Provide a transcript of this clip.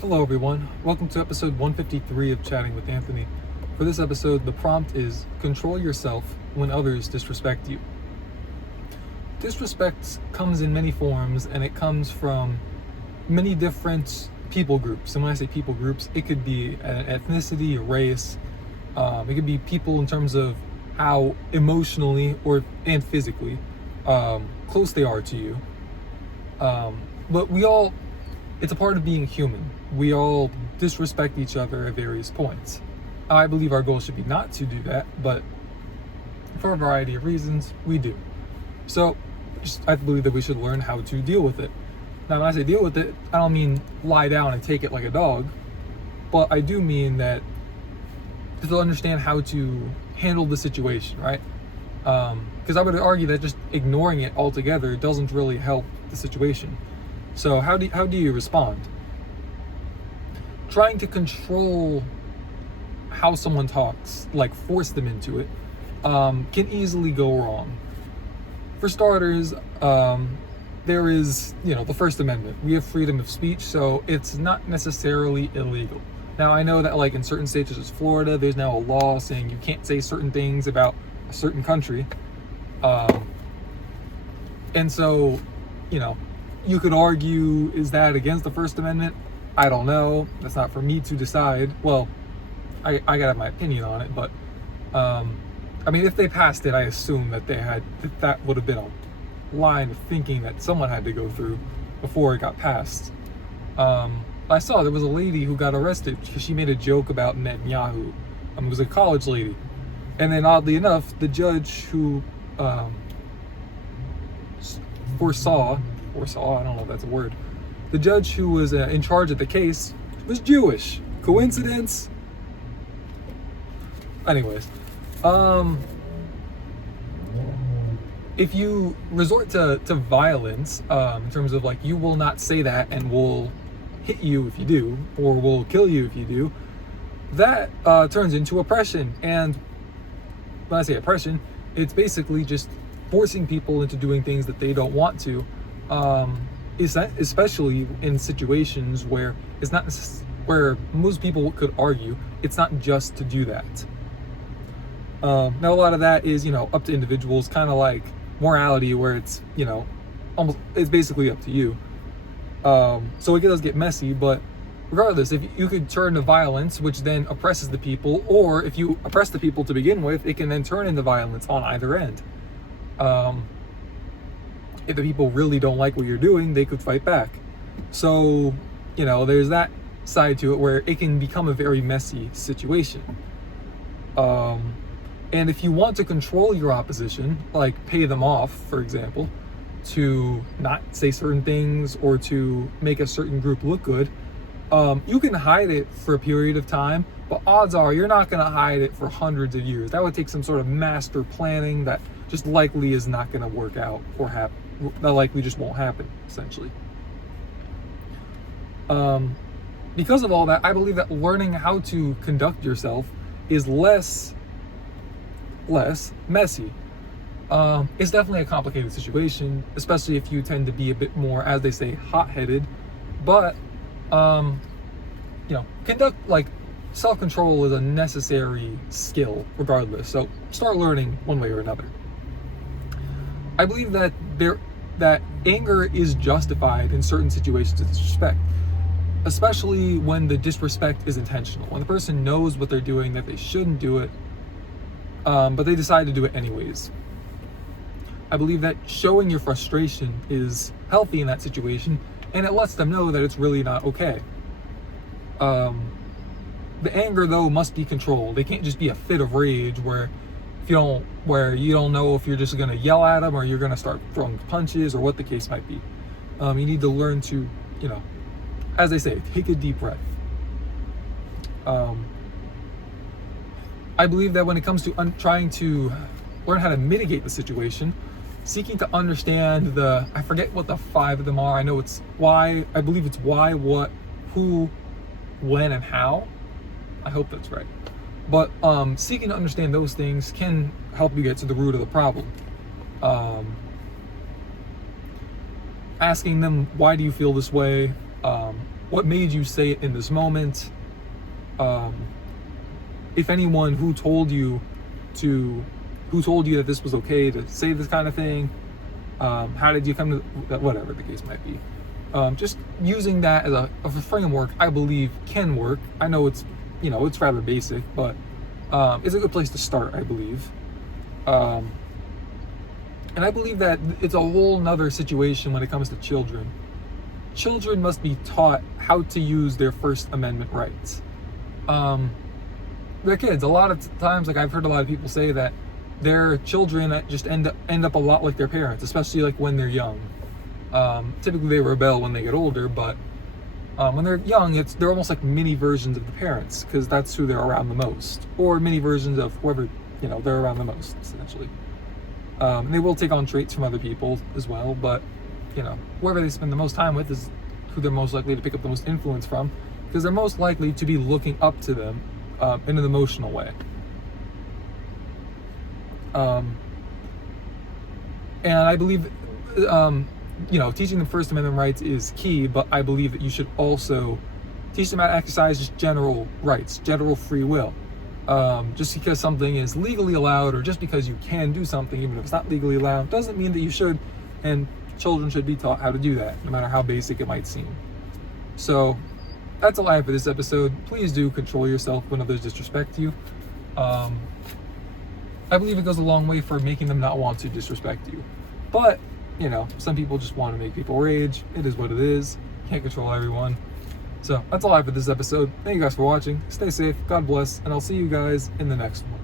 Hello everyone, welcome to episode 153 of Chatting with Anthony. For this episode, the prompt is control yourself when others disrespect you. Disrespect comes in many forms and it comes from many different people groups. And when I say people groups, it could be an ethnicity, a race, it could be people in terms of how emotionally and physically close they are to you. But it's a part of being human. We all disrespect each other at various points. I believe our goal should be not to do that, but for a variety of reasons, we do. So, I believe that we should learn how to deal with it. Now, when I say deal with it, I don't mean lie down and take it like a dog, but I do mean that to understand how to handle the situation, right? Because I would argue that just ignoring it altogether doesn't really help the situation. So how do you respond? Trying to control how someone talks, like force them into it, can easily go wrong. For starters, there is, the First Amendment. We have freedom of speech, so it's not necessarily illegal. Now, I know that like in certain states such as Florida, there's now a law saying you can't say certain things about a certain country. And so, you could argue, is that against the First Amendment? I don't know. That's not for me to decide. Well, I gotta have my opinion on it, but if they passed it, I assume that that would have been a line of thinking that someone had to go through before it got passed. I saw there was a lady who got arrested because she made a joke about Netanyahu. It was a college lady, and then oddly enough, the judge who foresaw, I don't know if that's a word. The judge who was in charge of the case was Jewish. Coincidence? Anyways, if you resort to violence, in terms of like, you will not say that and we'll hit you if you do, or we'll kill you if you do, that turns into oppression. And when I say oppression, it's basically just forcing people into doing things that they don't want to. Especially in situations where it's not where most people could argue it's not just to do that. Now a lot of that is up to individuals, kind of like morality, where it's almost it's basically up to you. So it does get messy, but regardless, if you could turn to violence, which then oppresses the people, or if you oppress the people to begin with, it can then turn into violence on either end. If the people really don't like what you're doing, they could fight back. So, there's that side to it where it can become a very messy situation. And if you want to control your opposition, like pay them off, for example, to not say certain things or to make a certain group look good, you can hide it for a period of time, but odds are you're not going to hide it for hundreds of years. That would take some sort of master planning that just likely is not going to work out or happen. That likely just won't happen, essentially. Because of all that, I believe that learning how to conduct yourself is less messy. It's definitely a complicated situation, especially if you tend to be a bit more, as they say, hot-headed. But, self-control is a necessary skill, regardless. So start learning one way or another. I believe that anger is justified in certain situations of disrespect, especially when the disrespect is intentional. When the person knows what they're doing, that they shouldn't do it, but they decide to do it anyways. I believe that showing your frustration is healthy in that situation, and it lets them know that it's really not okay. The anger, though, must be controlled. It can't just be a fit of rage where you don't know if you're just going to yell at them or you're going to start throwing punches or what the case might be. You need to learn to, as they say, take a deep breath. I believe that when it comes to trying to learn how to mitigate the situation, seeking to understand I forget what the 5 of them are. I know it's why, I believe it's why, what, who, when, and how. I hope that's right. But seeking to understand those things can help you get to the root of the problem. asking them, why do you feel this way? what made you say it in this moment? If anyone who told you that this was okay to say this kind of thing, how did you come to that? Whatever the case might be. Just using that as a framework, I believe can work. I know it's rather basic, but it's a good place to start, I believe. And I believe that it's a whole nother situation when it comes to children. Children must be taught how to use their First Amendment rights. They're kids. A lot of times, like I've heard a lot of people say that their children just end up a lot like their parents, especially like when they're young. Typically they rebel when they get older, but when they're young, they're almost like mini versions of the parents, because that's who they're around the most, or mini versions of whoever they're around the most, essentially. And they will take on traits from other people as well, but whoever they spend the most time with is who they're most likely to pick up the most influence from, because they're most likely to be looking up to them in an emotional way. And I believe teaching them First Amendment rights is key, but I believe that you should also teach them how to exercise just general rights, general free will. Just because something is legally allowed, or just because you can do something, even if it's not legally allowed, doesn't mean that you should, and children should be taught how to do that, no matter how basic it might seem. So, that's all I have for this episode. Please do control yourself when others disrespect you. I believe it goes a long way for making them not want to disrespect you. But, some people just want to make people rage. It is what it is. Can't control everyone. So, that's all I have for this episode. Thank you guys for watching. Stay safe. God bless. And I'll see you guys in the next one.